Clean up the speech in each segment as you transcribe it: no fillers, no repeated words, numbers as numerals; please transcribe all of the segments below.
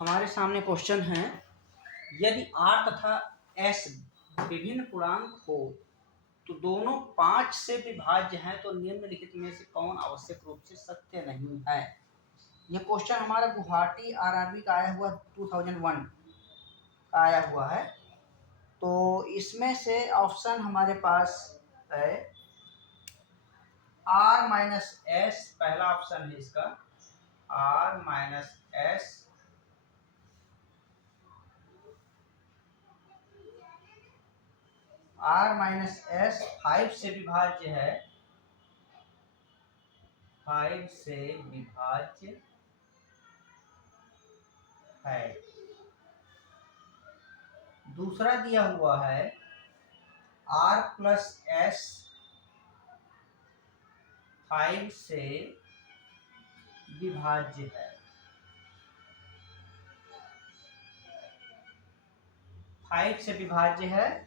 हमारे सामने क्वेश्चन है, यदि r तथा s विभिन्न पूर्णांक हो तो दोनों 5 से विभाज्य हैं तो निम्नलिखित में से कौन आवश्यक रूप से सत्य नहीं है। यह क्वेश्चन हमारा गुवाहाटी आरआरबी का आया हुआ 2001 का आया हुआ है। तो इसमें से ऑप्शन हमारे पास है r माइनस एस, पहला ऑप्शन है इसका r minus S, r minus S 5 से विभाज्य है, 5 से विभाज्य है। दूसरा दिया हुआ है r प्लस एस 5 से विभाज्य है, 5 से विभाज्य है।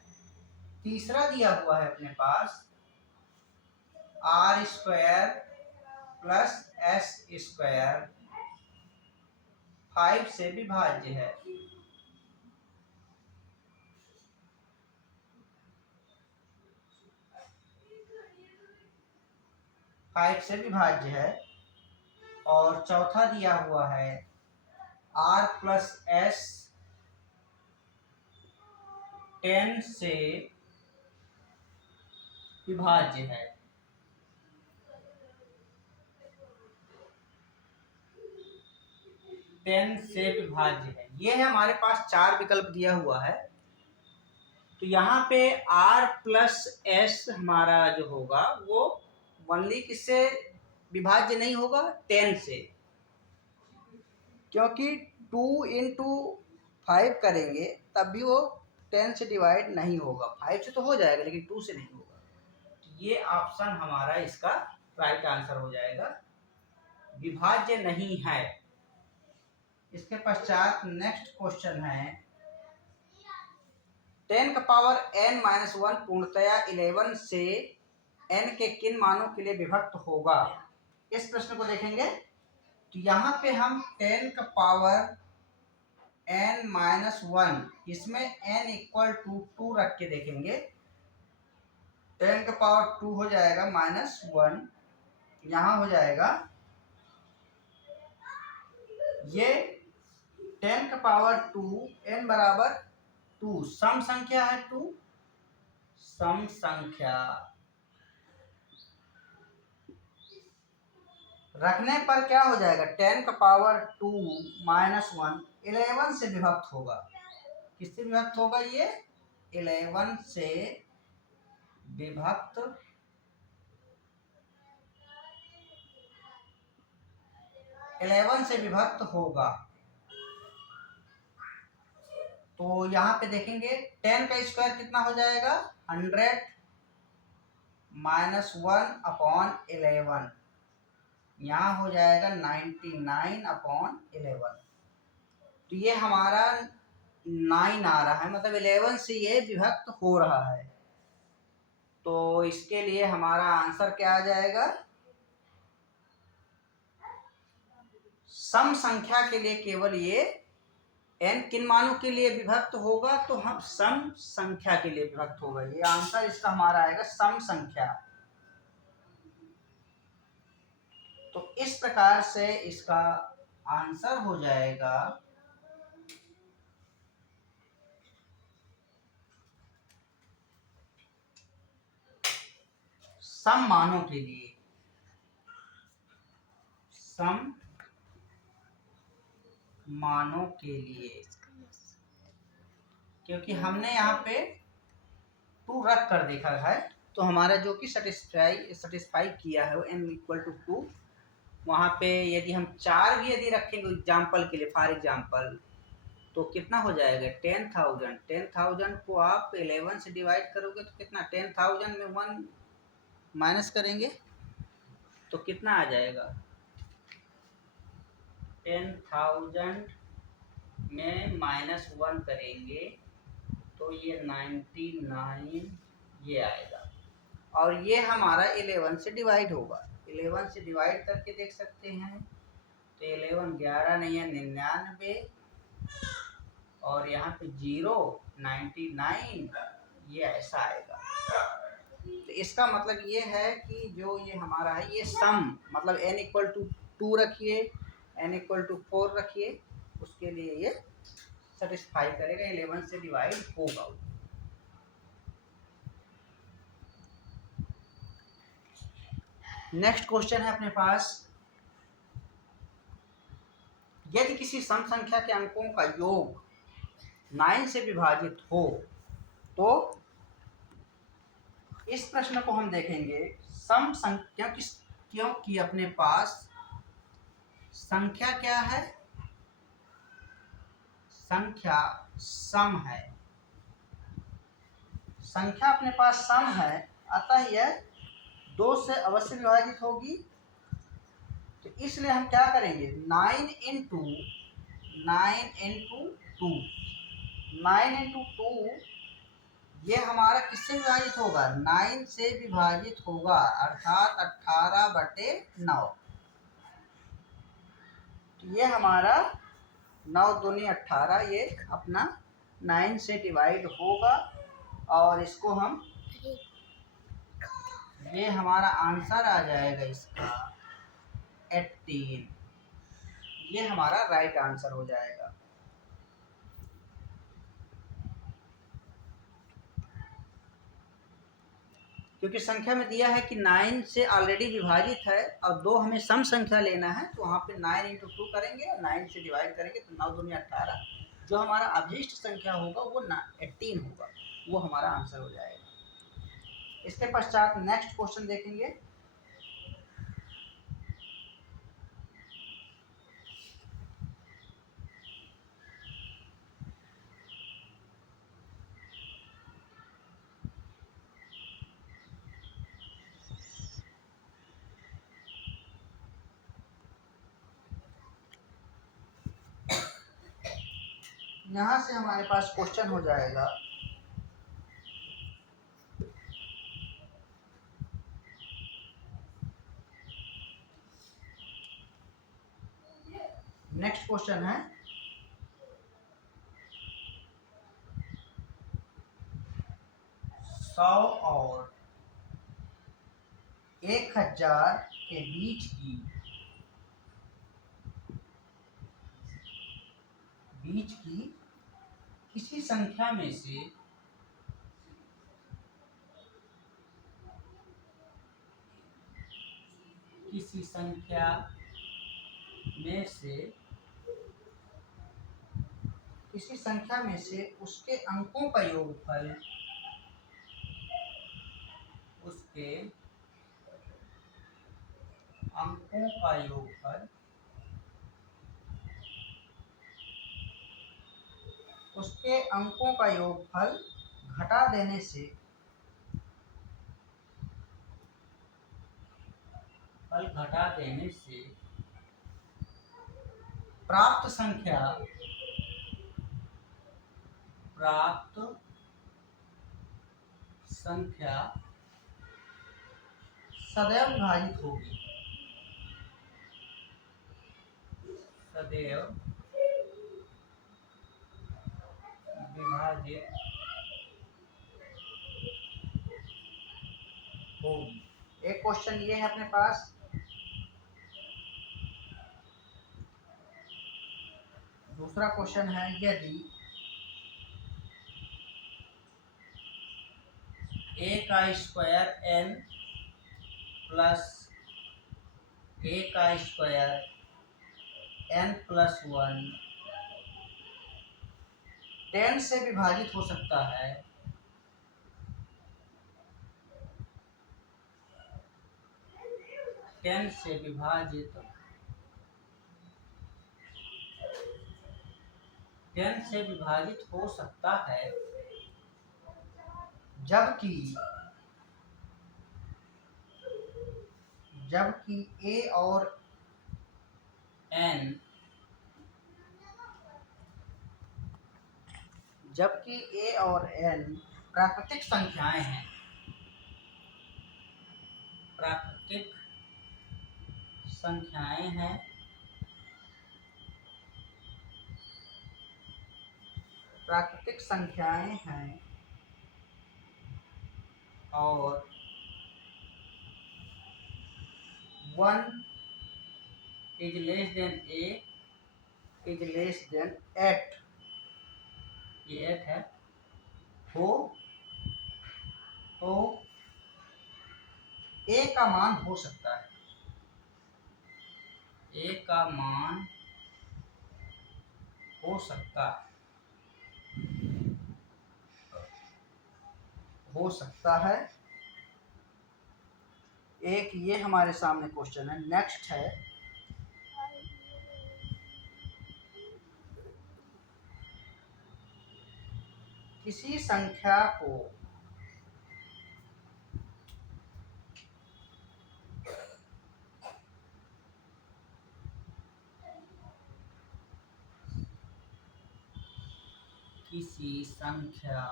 तीसरा दिया हुआ है अपने पास r square plus S square 5 से विभाज्य है। से विभाज्य है। और चौथा दिया हुआ है r प्लस एस 10 से विभाज्य है। से विभाज्य है। ये है हमारे पास 4 विकल्प दिया हुआ है। तो यहाँ पे r प्लस एस हमारा जो होगा वो ओनली किससे विभाज्य नहीं होगा, 10 से, क्योंकि 2 इंटू 5 करेंगे तब भी वो 10 से डिवाइड नहीं होगा। 5 से तो हो जाएगा लेकिन 2 से नहीं होगा। तो ये ऑप्शन हमारा इसका राइट आंसर हो जाएगा, विभाज्य नहीं है। इसके पश्चात नेक्स्ट क्वेश्चन है 10 का पावर n-1 पूर्णतया 11 से n के किन मानों के लिए विभक्त होगा। इस प्रश्न को देखेंगे तो यहाँ पे हम 10 का पावर n-1, इसमें n इक्वल टू 2 रख के देखेंगे। 10 का पावर 2 हो जाएगा -1, यहाँ हो जाएगा ये 10 का पावर 2, n बराबर 2, सम संख्या है 2, सम संख्या रखने पर क्या हो जाएगा, 10 का पावर 2 -1 11 से विभक्त होगा। किससे विभक्त होगा, ये 11 से विभक्त, होगा। तो यहाँ पे देखेंगे 10 का स्क्वायर कितना हो जाएगा, 100 -1/11, यहाँ हो जाएगा 99/11। तो ये हमारा 9 आ रहा है, मतलब 11 से ये विभक्त हो रहा है। तो इसके लिए हमारा आंसर क्या आ जाएगा, सम संख्या के लिए केवल ये n किन मानों के लिए विभक्त होगा, तो हम सम संख्या के लिए विभक्त होगा। ये आंसर इसका हमारा आएगा सम संख्या। तो इस प्रकार से इसका आंसर हो जाएगा सम मानों के लिए, सम मानों के लिए, क्योंकि हमने यहाँ पे 2 रख कर देखा है तो हमारा जो कि सेटिस्फाई किया है वो n इक्वल टू 2। वहाँ पे यदि हम 4 भी यदि रखेंगे एग्जाम्पल के लिए, फॉर एग्जाम्पल, तो कितना हो जाएगा, 10,000। 10,000 को आप 11 से डिवाइड करोगे तो कितना, 10,000 में 1 माइनस करेंगे तो कितना आ जाएगा, 10,000 में -1 करेंगे तो ये 99 ये आएगा। और ये हमारा 11 से डिवाइड होगा, 11 से डिवाइड करके देख सकते हैं। तो 11 11 नहीं है 99, और यहाँ पे 0, 99, ये ऐसा आएगा। तो इसका मतलब ये है कि जो ये हमारा है ये सम, मतलब n इक्वल टू 2 रखिए, n इक्वल टू 4 रखिए, उसके लिए ये सेटिस्फाई करेगा, 11 से डिवाइड होगा। नेक्स्ट क्वेश्चन है अपने पास, यदि किसी सम संख्या के अंकों का योग 9 से विभाजित हो तो इस प्रश्न को हम देखेंगे सम संख्या क्योंकि अपने पास संख्या क्या है, संख्या सम है, संख्या अपने पास सम है, अतः यह 2 से अवश्य विभाजित होगी। तो इसलिए हम क्या करेंगे, 9 इंटू 2, 9 इंटू 2 ये हमारा किससे विभाजित होगा, 9 से विभाजित होगा, अर्थात 18/9। तो ये हमारा 9 दूनी 18, ये अपना 9 से डिवाइड होगा, और इसको हम, ये हमारा आंसर आ जाएगा इसका 18, ये हमारा राइट आंसर हो जाएगा। क्योंकि संख्या में दिया है कि 9 से ऑलरेडी विभाजित है और 2 हमें सम संख्या लेना है, तो वहाँ पे 9 इंटू 2 करेंगे और 9 से डिवाइड करेंगे, तो 9 दूनी 18, जो हमारा अभीष्ट संख्या होगा वो 18 होगा, वो हमारा आंसर हो जाएगा। इसके पश्चात नेक्स्ट क्वेश्चन देखेंगे। यहाँ से हमारे पास क्वेश्चन हो जाएगा, नेक्स्ट क्वेश्चन है 100 और 1000 के बीच की किसी संख्या में से उसके अंकों का योगफल, उसके अंकों का योगफल घटा देने से प्राप्त संख्या सदैव विभाजित होगी, एक क्वेश्चन ये है अपने पास। दूसरा क्वेश्चन है, यदि a का स्क्वायर n प्लस a का स्क्वायर n प्लस 1 10 से विभाजित हो सकता है, जबकि a और n प्राकृतिक संख्याएं हैं, प्राकृतिक संख्याएं हैं और 1 is less than A is less than 8, ये 8 है, हो तो ए का मान हो सकता है, ए का मान हो सकता है, हो सकता है। एक ये हमारे सामने क्वेश्चन है। नेक्स्ट है किसी संख्या को किसी संख्या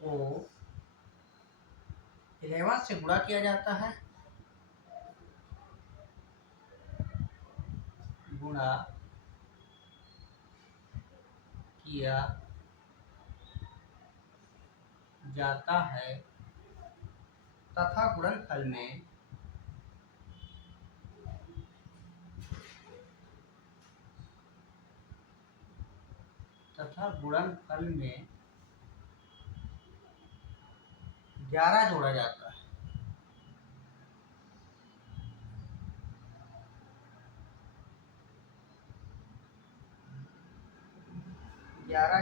को 11 से गुणा किया जाता है, गुणा किया जाता है तथा गुणनफल में तथा गुणनफल में 11 जोड़ा जाता है।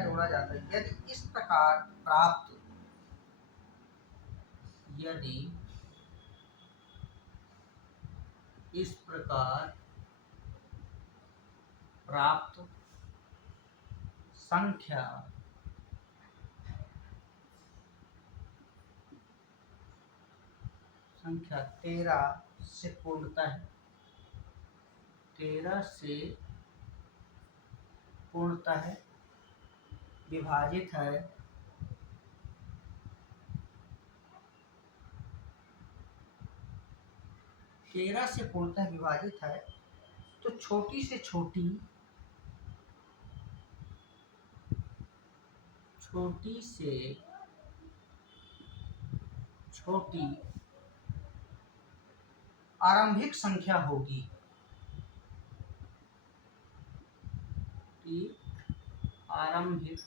जोड़ा जाता है यदि इस प्रकार प्राप्त, यदि इस प्रकार प्राप्त संख्या संख्या 13 से पूर्णतः 13 से पूर्णतः विभाजित है, तो छोटी से छोटी आरंभिक संख्या होगी, आरंभिक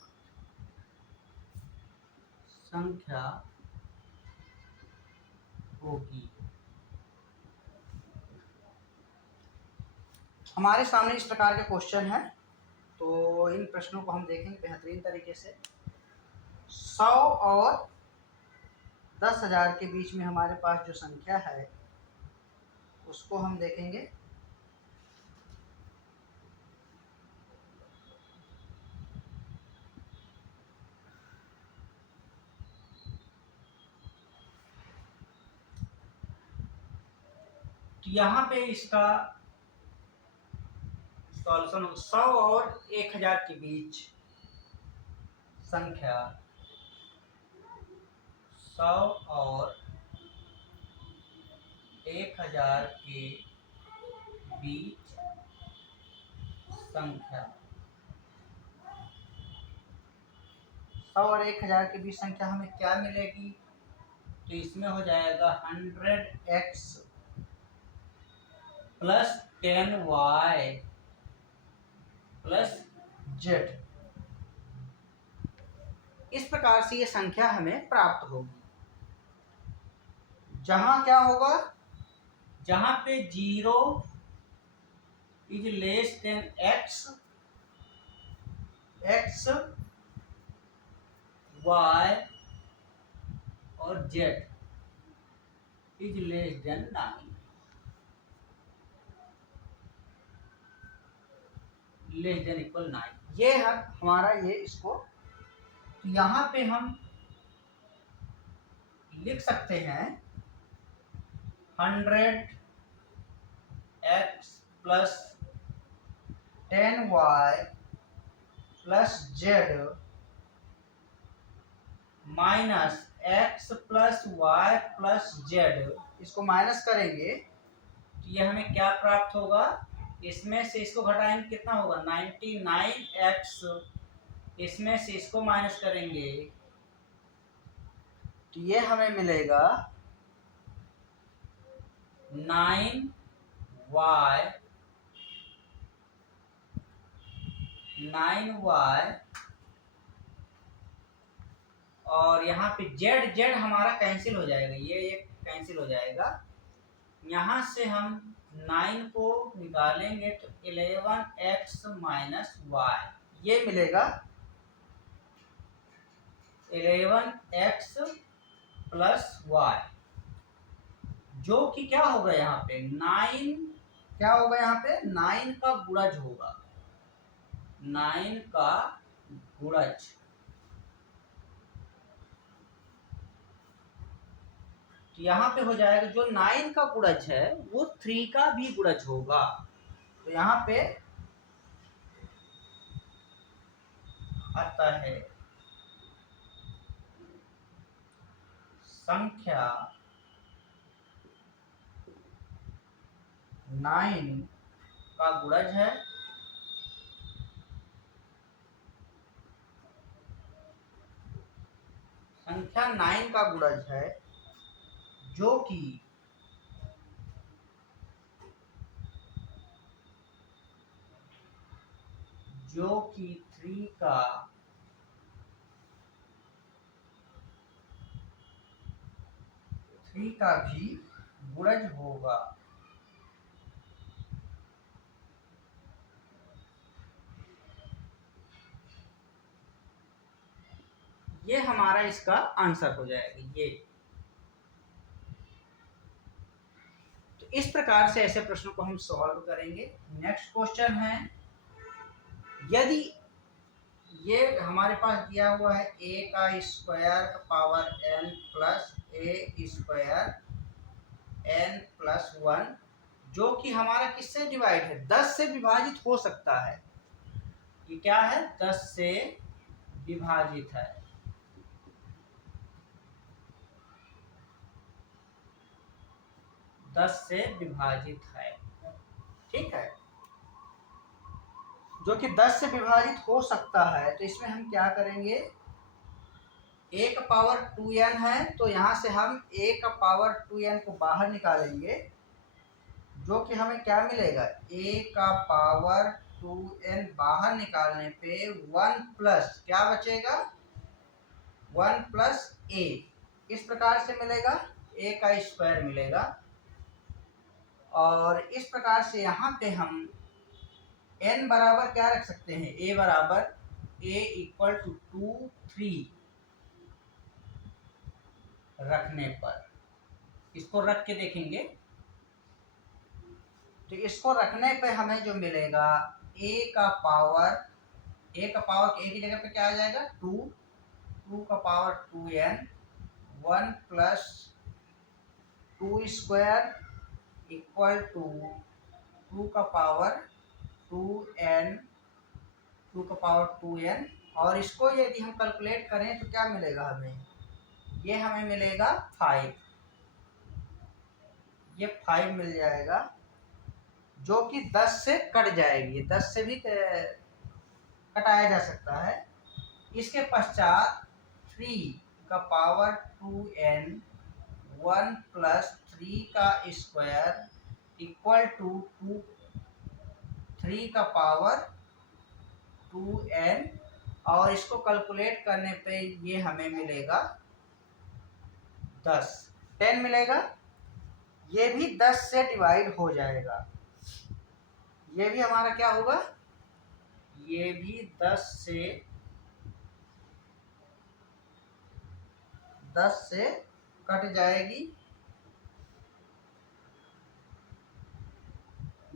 संख्या होगी। हमारे सामने इस प्रकार के क्वेश्चन है, तो इन प्रश्नों को हम देखेंगे बेहतरीन तरीके से। 100 और 10,000 के बीच में हमारे पास जो संख्या है उसको हम देखेंगे। तो यहाँ पे इसका सॉल्यूशन 100 और 1000 के बीच संख्या, 100 और 1000 के बीच संख्या, 100 और 1000 के बीच संख्या हमें क्या मिलेगी? तो इसमें हो जाएगा 100x plus 10y plus z। इस प्रकार से ये संख्या हमें प्राप्त होगी। जहां क्या होगा, जहां पे 0 is less than x, y और z is less than 9, less than equal 9। ये है हमारा ये इसको, तो यहाँ पे हम लिख सकते हैं 100x plus 10y plus z minus x plus y plus z, इसको माइनस करेंगे तो ये हमें क्या प्राप्त होगा? इसमें से इसको घटाएंगे कितना होगा? 99x इसमें से इसको माइनस करेंगे तो ये हमें मिलेगा 9y 9y और यहाँ पे जेड जेड हमारा कैंसिल हो जाएगा, ये कैंसिल हो जाएगा। यहाँ से हम 9 को निकालेंगे तो 11x माइनस वाई, ये मिलेगा 11x प्लस वाई, जो कि क्या होगा यहाँ पे 9, क्या होगा यहाँ पे 9 का गुणज होगा, 9 का गुणज। तो यहाँ पे हो जाएगा जो 9 का गुणज है वो 3 का भी गुणज होगा। तो यहाँ पे आता है संख्या 9 का गुणज है संख्या 9 का गुणज है जो कि 3 का भी गुणज होगा। ये हमारा इसका आंसर हो जाएगा ये। तो इस प्रकार से ऐसे प्रश्नों को हम सॉल्व करेंगे। नेक्स्ट क्वेश्चन है, यदि ये हमारे पास दिया हुआ है a का square power n plus a square n plus 1, जो कि हमारा किससे डिवाइड है 10 से विभाजित हो सकता है। ये क्या है 10 से विभाजित है। ठीक है, जो कि 10 से विभाजित हो सकता है। तो इसमें हम क्या करेंगे, a का पावर 2n है तो यहाँ से हम a का पावर 2n को बाहर निकालेंगे, जो कि हमें क्या मिलेगा a का पावर 2n बाहर निकालने पे 1 प्लस क्या बचेगा 1 प्लस a, इस प्रकार से मिलेगा, a का स्क्वायर मिलेगा। और इस प्रकार से यहाँ पे हम n बराबर क्या रख सकते हैं, a बराबर a इक्वल टू 2 3 रखने पर, इसको रख के देखेंगे तो इसको रखने पे हमें जो मिलेगा a का पावर a की जगह पे क्या आ जाएगा 2, 2 का power 2n 1 plus 2 square equal to 2 का पावर 2n, 2 का पावर 2n। और इसको यदि हम कैलकुलेट करें तो क्या मिलेगा हमें, ये हमें मिलेगा 5, ये 5 मिल जाएगा, जो कि 10 से कट जाएगी, 10 से भी कटाया जा सकता है। इसके पश्चात 3 का पावर 2n 1 प्लस 3 का स्क्वायर इक्वल टू 3 का पावर 2n, और इसको कैलकुलेट करने पे ये हमें मिलेगा 10 मिलेगा। ये भी 10 से डिवाइड हो जाएगा, ये भी हमारा क्या होगा, ये भी 10 से कट जाएगी,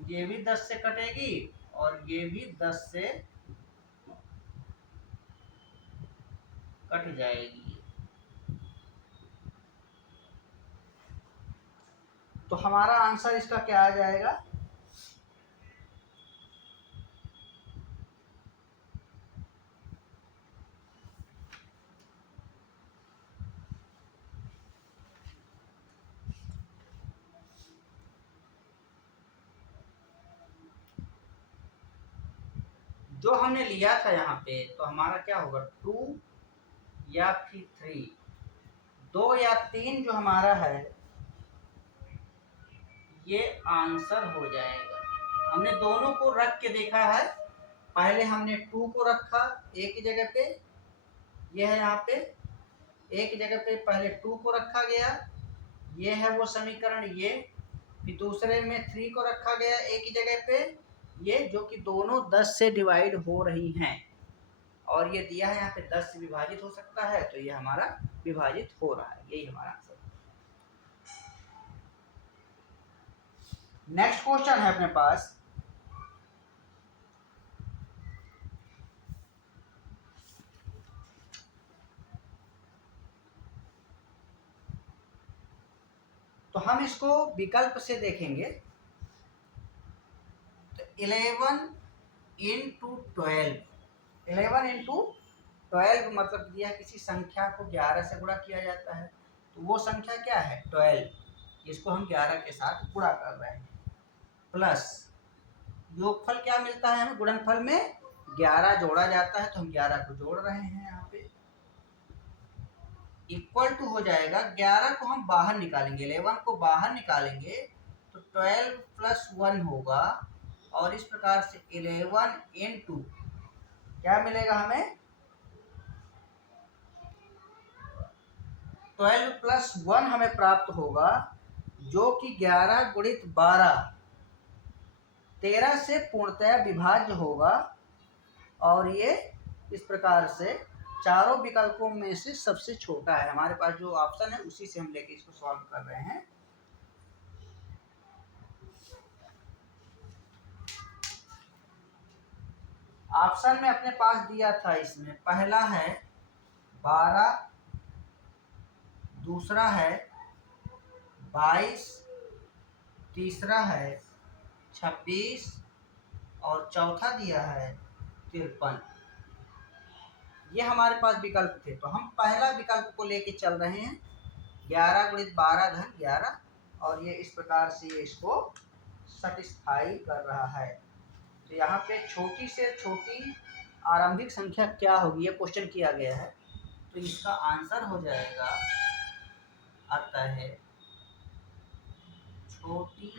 ये भी 10 से कटेगी और ये भी 10 से कट जाएगी। तो हमारा आंसर इसका क्या आ जाएगा, जो हमने लिया था यहाँ पे, तो हमारा क्या होगा 2 या फिर 3, 2 या 3 जो हमारा है ये आंसर हो जाएगा। हमने दोनों को रख के देखा है। पहले हमने 2 को रखा एक ही जगह पे, ये है यहाँ पे एक जगह पे पहले 2 को रखा गया, ये है वो समीकरण ये। फिर दूसरे में 3 को रखा गया एक ही जगह पे, ये जो कि दोनों 10 से डिवाइड हो रही हैं, और ये दिया है यहाँ पे 10 से विभाजित हो सकता है, तो ये हमारा विभाजित हो रहा है, यही हमारा आंसर। नेक्स्ट क्वेश्चन है अपने पास, तो हम इसको विकल्प से देखेंगे। तो 11 इंटू 12 मतलब दिया किसी संख्या को 11 से गुणा किया जाता है, तो वो संख्या क्या है 12, इसको हम 11 के साथ गुणा कर रहे हैं, प्लस योगफल क्या मिलता है हमें, गुणनफल में 11 जोड़ा जाता है, तो हम 11 को जोड़ रहे हैं यहाँ पे, इक्वल टू हो जाएगा 11 को हम बाहर निकालेंगे, 11 को बाहर निकालेंगे तो 12 प्लस 1 होगा, और इस प्रकार से 11 इंटू क्या मिलेगा हमें 12 प्लस 1 हमें प्राप्त होगा, जो कि 11 गुणित 12 13 से पूर्णतया विभाज्य होगा, और ये इस प्रकार से चारों विकल्पों में से सबसे छोटा है। हमारे पास जो ऑप्शन है उसी से हम लेके इसको सॉल्व कर रहे हैं। ऑप्शन में अपने पास दिया था, इसमें पहला है 12, दूसरा है 22, तीसरा है 26 और चौथा दिया है 53। ये हमारे पास विकल्प थे, तो हम पहला विकल्प को लेके चल रहे हैं, 11 गुणित 12 धन 11, और ये इस प्रकार से ये इसको सेटिस्फाई कर रहा है। तो यहाँ पे छोटी से छोटी आरंभिक संख्या क्या होगी ये क्वेश्चन किया गया है, तो इसका आंसर हो जाएगा, आता है छोटी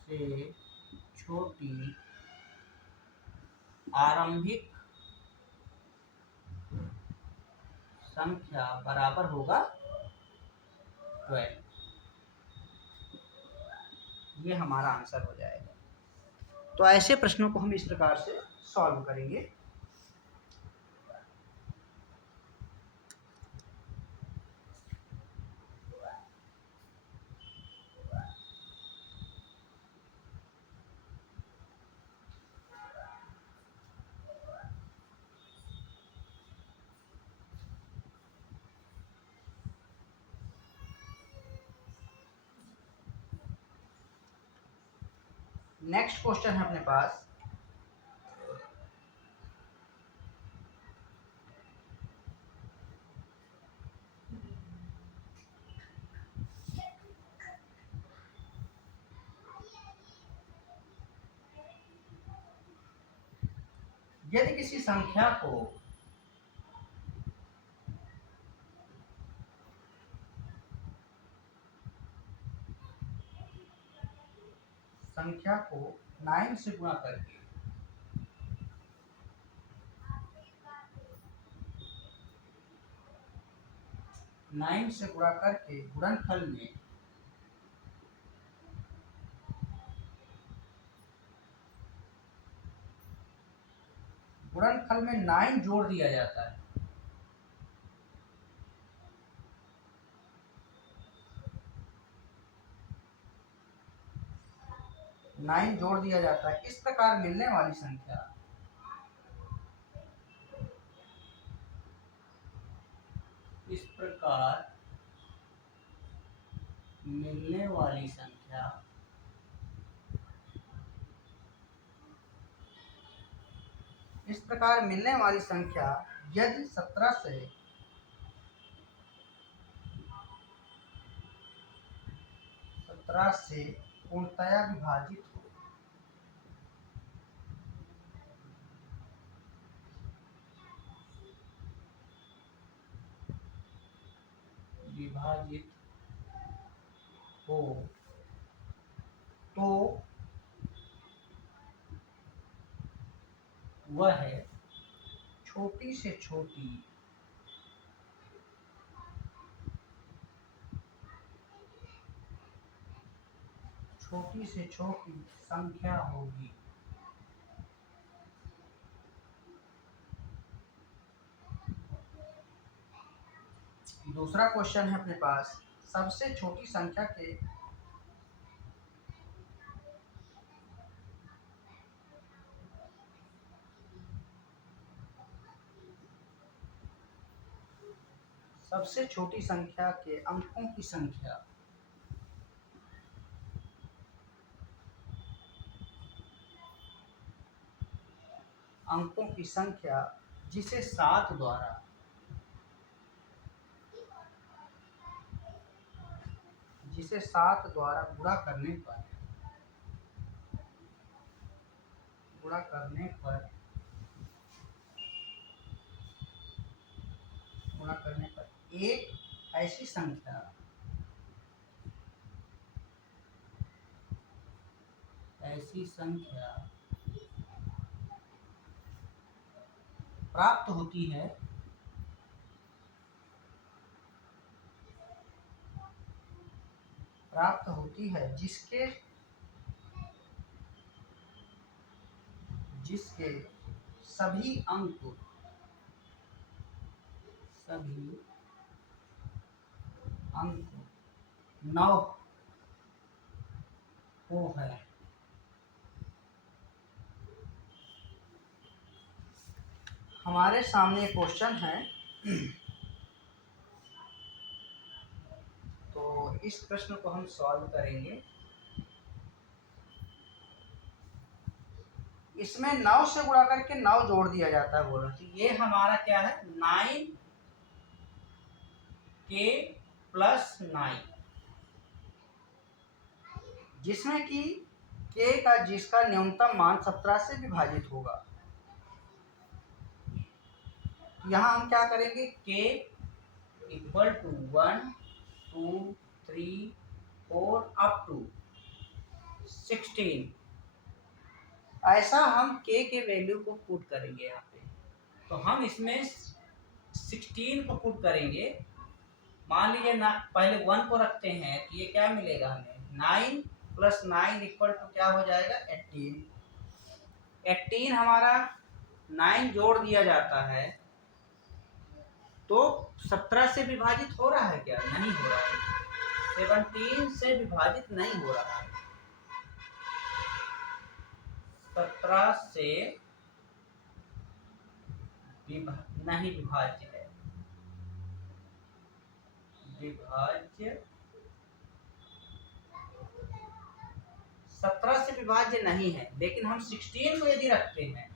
से छोटी आरंभिक संख्या बराबर होगा 12, ये हमारा आंसर हो जाएगा। तो ऐसे प्रश्नों को हम इस प्रकार से सॉल्व करेंगे। नेक्स्ट क्वेश्चन है अपने पास, यदि किसी संख्या को संख्या को 9 से गुणा करके 9 से गुणा करके गुणनफल में 9 जोड़ दिया जाता है, इस प्रकार मिलने वाली संख्या यदि 17 से पूर्णतया विभाजित हो, विभाजित हो तो वह छोटी से छोटी संख्या होगी। दूसरा क्वेश्चन है अपने पास, सबसे छोटी संख्या के अंकों की संख्या जिसे 7 द्वारा गुणा करने पर एक ऐसी संख्या प्राप्त होती है जिसके सभी अंक 9 हो है। हमारे सामने क्वेश्चन है, तो इस प्रश्न को हम सॉल्व करेंगे। इसमें 9 से गुणा करके 9 जोड़ दिया जाता है बोला, तो ये हमारा क्या है 9k + 9, जिसमें कि जिसका न्यूनतम मान 17 से विभाजित होगा। यहाँ हम क्या करेंगे, k = 1 2 3 4 अप टू 16, ऐसा हम k के वैल्यू को पुट करेंगे यहाँ पे। तो हम इसमें 16 को पुट करेंगे। मान लीजिए ना, पहले 1 को रखते हैं तो ये क्या मिलेगा हमें, 9 + 9 = क्या हो जाएगा 18। 18 हमारा 9 जोड़ दिया जाता है तो 17 से विभाजित हो रहा है क्या, नहीं हो रहा है। 17 से विभाजित नहीं हो रहा है, 17 से नहीं विभाज्य है, विभाज्य 17 से विभाज्य नहीं है। लेकिन हम 16 को यदि रखते हैं,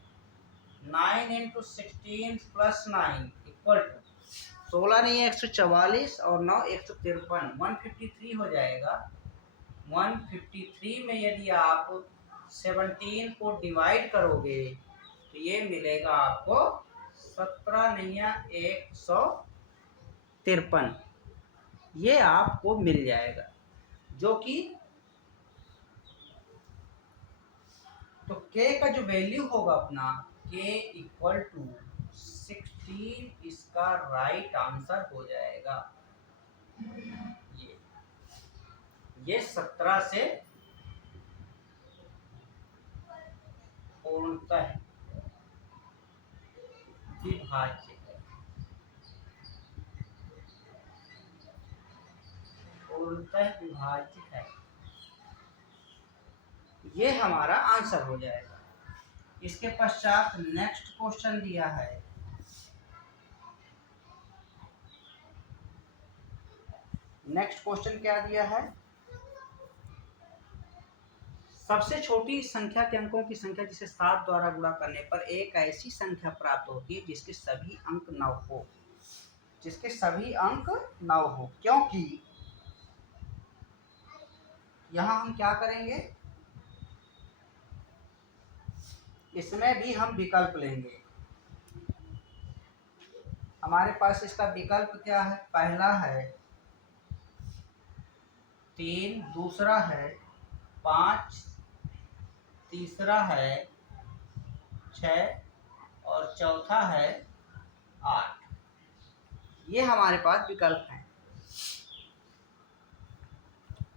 9 × 16 + 9 = 16 नहीं 144 और 9 153, 153 हो जाएगा। 153 में यदि आप 17 को डिवाइड करोगे तो ये मिलेगा आपको 17 नहीं 153, ये आपको मिल जाएगा। जो कि तो k का जो वैल्यू होगा अपना k = 16 इसका राइट आंसर हो जाएगा। ये 17 से पूर्णतः विभाज्य है, ये हमारा आंसर हो जाएगा। इसके पश्चात नेक्स्ट क्वेश्चन दिया है, नेक्स्ट क्वेश्चन क्या दिया है, सबसे छोटी संख्या के अंकों की संख्या जिसे 7 द्वारा गुणा करने पर एक ऐसी संख्या प्राप्त होती है जिसके सभी अंक 9 हो, क्योंकि यहाँ हम क्या करेंगे, इसमें भी हम विकल्प लेंगे। हमारे पास इसका विकल्प क्या है, पहला है 3, दूसरा है 5, तीसरा है 6 और चौथा है 8। ये हमारे पास विकल्प हैं।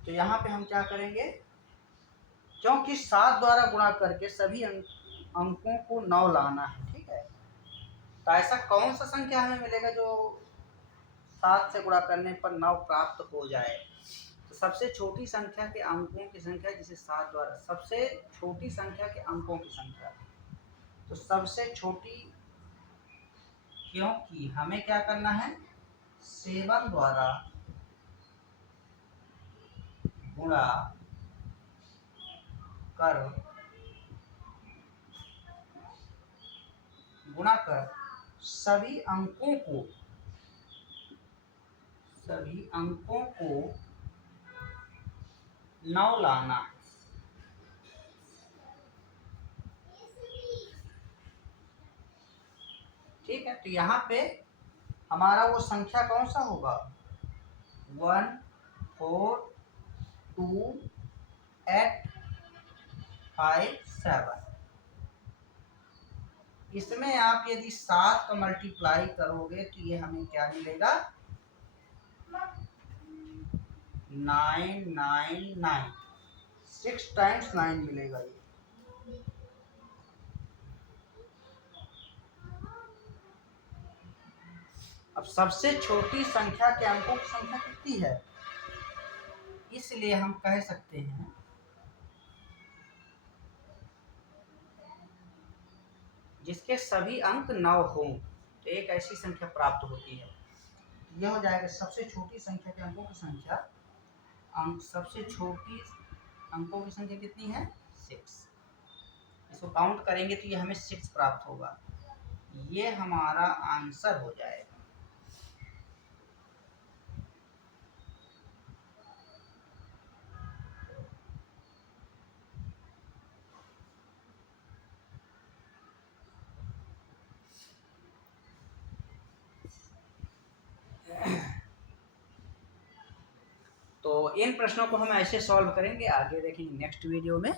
तो यहाँ पे हम क्या करेंगे, क्योंकि 7 द्वारा गुणा करके सभी अंकों को 9 लाना है, ठीक है। तो ऐसा कौन सा संख्या हमें मिलेगा जो 7 से गुणा करने पर 9 प्राप्त हो जाए। तो सबसे छोटी संख्या के अंकों की संख्या जिसे 7 द्वारा, सबसे छोटी संख्या के अंकों की संख्या, तो सबसे छोटी, क्योंकि हमें क्या करना है, 7 द्वारा गुणा कर सभी अंकों को 9 लाना। ठीक है, तो यहाँ पे हमारा वो संख्या कौन सा होगा, 1 4 2 8 5 7। इसमें आप यदि 7 का मल्टीप्लाई करोगे तो ये हमें क्या मिलेगा, 999, 6 टाइम्स 9 मिलेगा ये। अब सबसे छोटी संख्या के अंकों की संख्या कितनी है, इसलिए हम कह सकते हैं जिसके सभी अंक 9 हों तो एक ऐसी संख्या प्राप्त होती है। यह हो जाएगा सबसे छोटी संख्या के अंकों की संख्या, सबसे छोटी अंकों की संख्या कितनी है, 6। इसको काउंट करेंगे तो ये हमें 6 प्राप्त होगा। ये हमारा आंसर हो जाएगा। तो इन प्रश्नों को हम ऐसे सॉल्व करेंगे, आगे देखेंगे नेक्स्ट वीडियो में।